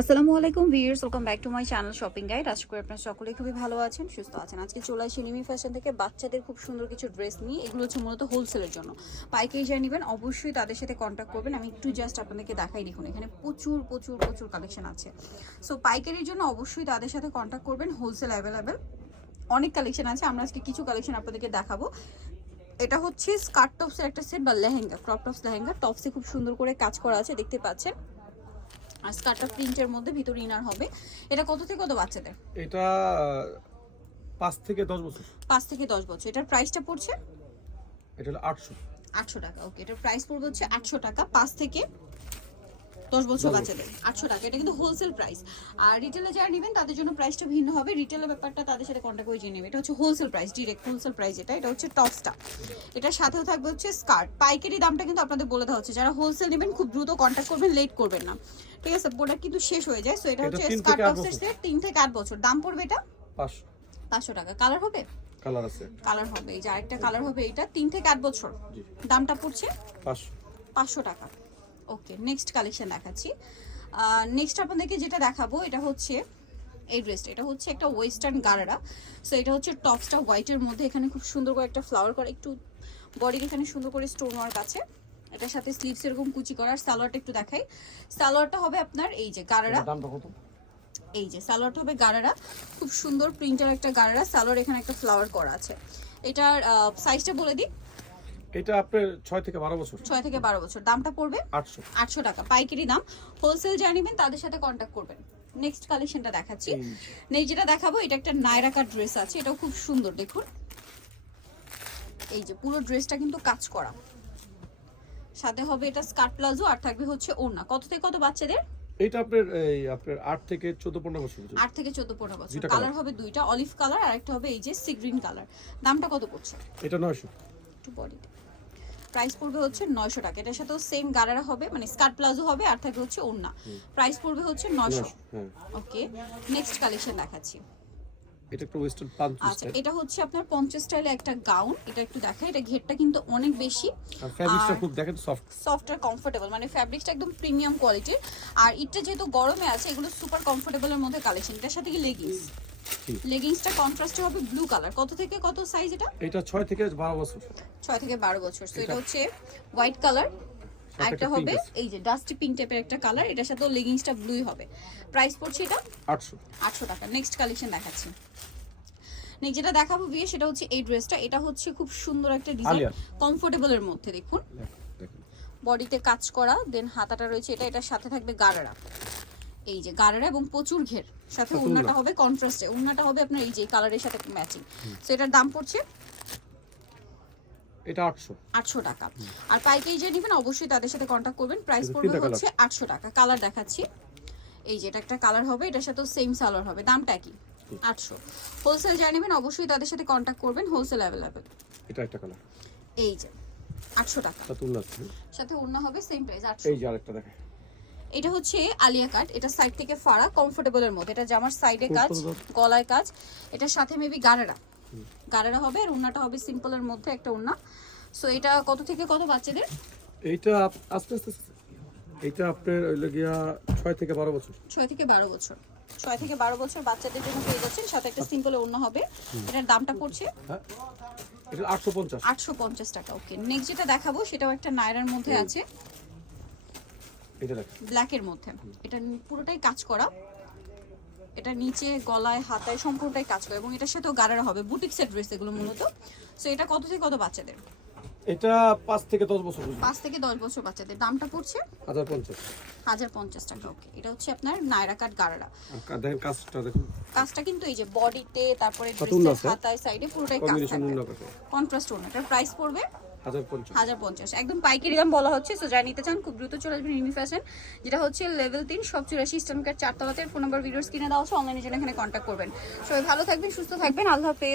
আসসালামু আলাইকুম viewers, welcome back to my channel shopping guide. আশা করি আপনারা সকলে খুবই ভালো আছেন, সুস্থ আছেন। আজকে চলে আসি নিমি ফ্যাশন থেকে। বাচ্চাদের খুব সুন্দর কিছু ড্রেস নিয়ে। এগুলো হচ্ছে মূলত হোলসেলের জন্য। পাইকারি যা নেবেন, অবশ্যই তাদের সাথে কন্ট্যাক্ট করবেন। আমি একটু জাস্ট আপনাদেরকে দেখাই দেখুন, এখানে প্রচুর প্রচুর প্রচুর কালেকশন আছে। সো পাইকারির জন্য অবশ্যই তাদের সাথে কন্ট্যাক্ট করবেন হোলসেল অ্যাভেলেবেল অনেক কালেকশন আছে। আমরা আজকে কিছু কালেকশন আপনাদেরকে দেখাবো। এটা হচ্ছে স্কার্ট টপসের একটা সেট বা লেহেঙ্গা ক্রপ টপস লেহেঙ্গা। টপসে খুব সুন্দর করে কাজ করা আছে, দেখতে পাচ্ছেন। আর স্কার্টটা প্রিন্টের মধ্যে ভিতরে ইনার হবে। এটা কত থেকে কত বাচ্চাদের? এটা পাঁচ থেকে দশ বছর। পাঁচ থেকে দশ বছর। এটার প্রাইসটা পড়ছে? এটা হলো আটশো। আটশো টাকা ওকে এটার প্রাইস পড়বে হচ্ছে আটশো টাকা। পাঁচ থেকে দশ বছর বাচ্চাদের আটশো টাকা। এটা কিন্তু হোলসেল প্রাইস আর রিটেলে যারা নেবেন তাদের জন্য প্রাইসটা ভিন্ন হবে। রিটেলের ব্যাপারটা তাদের সাথে কন্ট্যাক্ট করে জেনে নেবে। এটা হচ্ছে wholesale price direct wholesale price এটা এটা হচ্ছে টপসটা এটার সাথেও থাকবে হচ্ছে স্কার্ট পাইকারি দামটা কিন্তু আপনাদের বলে দেওয়া হচ্ছে। যারা হোলসেল নেবেন খুব দ্রুত কন্ট্যাক্ট করবেন লেট করবেন না। ঠিক আছে? প্রোডাক্ট কিন্তু শেষ হয়ে যায়। সো এটা হচ্ছে স্কার্ট টপসের সেট তিন থেকে আট বছর। দাম পড়বে এটা? পাঁচশো। পাঁচশো টাকা। কালার হবে? কালার আছে। কালার হবে। এই যে আরেকটা কালার হবে এটা তিন থেকে আট বছর। দামটা পড়ছে? পাঁচশো। পাঁচশো টাকা। ওকে নেক্সট কালেকশন দেখাচ্ছি। নেক্সট আপনাদেরকে যেটা দেখাবো এটা হচ্ছে এই ড্রেসটা এটা হচ্ছে একটা ওয়েস্টার্ন গারারা। সো এটা হচ্ছে টপসটা হোয়াইটের মধ্যে। এখানে খুব সুন্দর করে একটা ফ্লাওয়ার করা একটু বডির এখানে সুন্দর করে স্টোন ওয়ার্ক আছে। এটার সাথে স্লিভস এরকম কুচি করার সালোয়ারটা একটু দেখাই। সালোয়ারটা হবে আপনার এই যে গারারা। এই যে সালোয়ারটা হবে গারারা। খুব সুন্দর প্রিন্টার একটা গারারা। সালোয়ার এখানে একটা ফ্লাওয়ার করা আছে। এটার সাইজটা বলে দিই। এটা আপনার ছয় থেকে বারো বছর। ছয় থেকে বারো বছর। দামটা পড়বে? আটশো। আটশো টাকা। পাইকারি দাম। হোলসেল যা নেবেন তাদের সাথে কন্ট্যাক্ট করবেন। নেক্সট কালেকশনটা দেখাচ্ছি। নেই যেটা দেখাবো এটা একটা নায়রাকার ড্রেস আছে। এটাও খুব সুন্দর দেখুন। এই যে পুরো ড্রেসটা কিন্তু কাজ করা। সাথে হবে এটা স্কার্ট প্লাজো আর থাকবে হচ্ছে ওড়না। কত থেকে কত বাচ্চাদের? এইটা আপনার এই আপনার আট থেকে চোদ্দ পনেরো বছর পর্যন্ত। আট থেকে চোদ্দ পনেরো বছর। কালার হবে দুইটা অলিভ কালার আর একটা হবে এই যে সি গ্রিন কালার দামটা কত পড়ছে? এটা নয়শো। একটু বডিতে প্রাইস পড়বে হচ্ছে নয়শো টাকা। এটার সাথেও সেম গারারা হবে মানে স্কার্ট প্লাজো হবে আর থাকবে হচ্ছে ওড়না। প্রাইস পড়বে হচ্ছে নয়শো। ওকে নেক্সট কালেকশন দেখাচ্ছি। এটা একটা ওয়েস্টার্ন পাঞ্চ আচ্ছা এটা হচ্ছে আপনার পঞ্চাশ স্টাইলে একটা গাউন এটা একটু দেখা এটা ঘেরটা কিন্তু অনেক বেশি। আর ফ্যাব্রিক্সটা আর- খুব দেখেন সফট সফট আর কমফোর্টেবল মানে ফ্যাব্রিক্সটা একদম প্রিমিয়াম কোয়ালিটির আর ইটটা যেহেতু গরমে আছে এগুলো সুপার কমফোর্টেবলের মধ্যে কালেকশন এটার সাথে কি লেগিংস। লেগিংসটা কন্ট্রাস্টে হবে ব্লু কালার কত থেকে কত সাইজ এটা? এটা ছয় থেকে বারো বছর। ছয় থেকে বারো বছর। তো এটা হচ্ছে হোয়াইট কালার সাথে একটা হবে এই যে ডাস্টি পিঙ্ক টাইপের একটা কালার এটার সাথেও লেগিংসটা ব্লুই হবে। প্রাইস পড়ছে এটা? আটশো। আটশো টাকা। নেক্সট কালেকশন দেখাচ্ছি। নেক্সট যেটা দেখাবো বিয়ে সেটা হচ্ছে এই ড্রেসটা এটা হচ্ছে খুব সুন্দর একটা ডিজাইন। কমফোর্টেবলের মধ্যে দেখুন। বডিতে কাজ করা দেন হাতাটা রয়েছে এটা। এটার সাথে থাকবে গারারা। এই যে গারারা এবং প্রচুর ঘের সাথে সাথে ওড়নাটা হবে কন্ট্রাস্টে ওড়নাটা হবে আপনার এই যে কালারের সাথে ম্যাচিং সো এটার দাম পড়ছে এটা আটশো। আটশো টাকা। আর পাইকারি যে নেবেন অবশ্যই তাদের সাথে কন্ট্যাক্ট করবেন। প্রাইস পড়বে হচ্ছে আটশো টাকা। কালার দেখাচ্ছি। এই যে এটা একটা কালার হবে এটার সাথেও সেম সালোয়ার হবে। দামটা কি আটশো। হোলসেল যা নেবেন অবশ্যই তাদের সাথে কন্ট্যাক্ট করবেন। হোলসেল অ্যাভেলেবেল এটা একটা কালার এই যে আটশো টাকা। সাথে ওড়না হবে সেম প্রাইস আটশো। এই যে আরেকটা দেখেন। এটা হচ্ছে আলিয়া কাট এটা সাইড থেকে ফাড়া কমফোর্টেবলের মধ্যে। এটা জামার সাইডে কাজ। গলায় কাজ। এটার সাথে মেবি গারারা। গারারা হবে আর ওড়নাটা হবে সিম্পলের মধ্যে একটা ওড়না সো এটা কত থেকে কত বাচ্চাদের? এইটা আস্তে আস্তে এইটা আপনার ওইলে গিয়া ছয় থেকে বারো বছর। ছয় থেকে বারো বছর। ছয় থেকে বারো বছর বাচ্চাদের জন্য পেয়ে যাচ্ছেন সাথে একটা সিম্পল ওড়না হবে। এটার দামটা পড়ছে? হ্যাঁ। এটা আটশো পঞ্চাশ। আটশো পঞ্চাশ টাকা ওকে নেক্সট যেটা দেখাবো সেটাও একটা নায়রার মধ্যে আছে। এটা ব্ল্যাকের মধ্যে। এটা পুরোটাই কাজ করা। এটা নিচে গলায় হাতায় সম্পূর্ণটাই কাজ করা। এবং এটার সাথেও গারারা হবে। বুটিক্সের ড্রেস এগুলো মূলত। সো এটা কত থেকে কত বাচ্চাদের? এটা পাঁচ থেকে দশ বছর পর্যন্ত পাঁচ থেকে দশ বছর বাচ্চাদের। দামটা পড়ছে? হাজার পঞ্চাশ। হাজার পঞ্চাশ টাকা ওকে এটা হচ্ছে আপনার নায়রা কাট গারারা দেখেন কাজটা দেখুন। কাজটা কিন্তু এই যে বডিতে তারপরে ড্রেসের হাতায় সাইডে পুরোটাই কাজ কন্ট্রাস্ট ওড়না এটার প্রাইস পড়বে হাজার পঞ্চাশ। একদম পাইকারি দাম বলা হচ্ছে সো যারা নিতে চান, খুব দ্রুত চলে আসবেন রিমি ফ্যাশন যেটা হচ্ছে লেভেল তিন সব চুরাশি ইস্টার্ন কার্ড চারতলাতে ফোন নাম্বার ভিডিওস কিনে দেওয়া হচ্ছে অনলাইনের জন্য এখানে কন্ট্যাক্ট করবেন। সবাই ভালো থাকবেন, সুস্থ থাকবেন, আল্লাহ হাফেজ।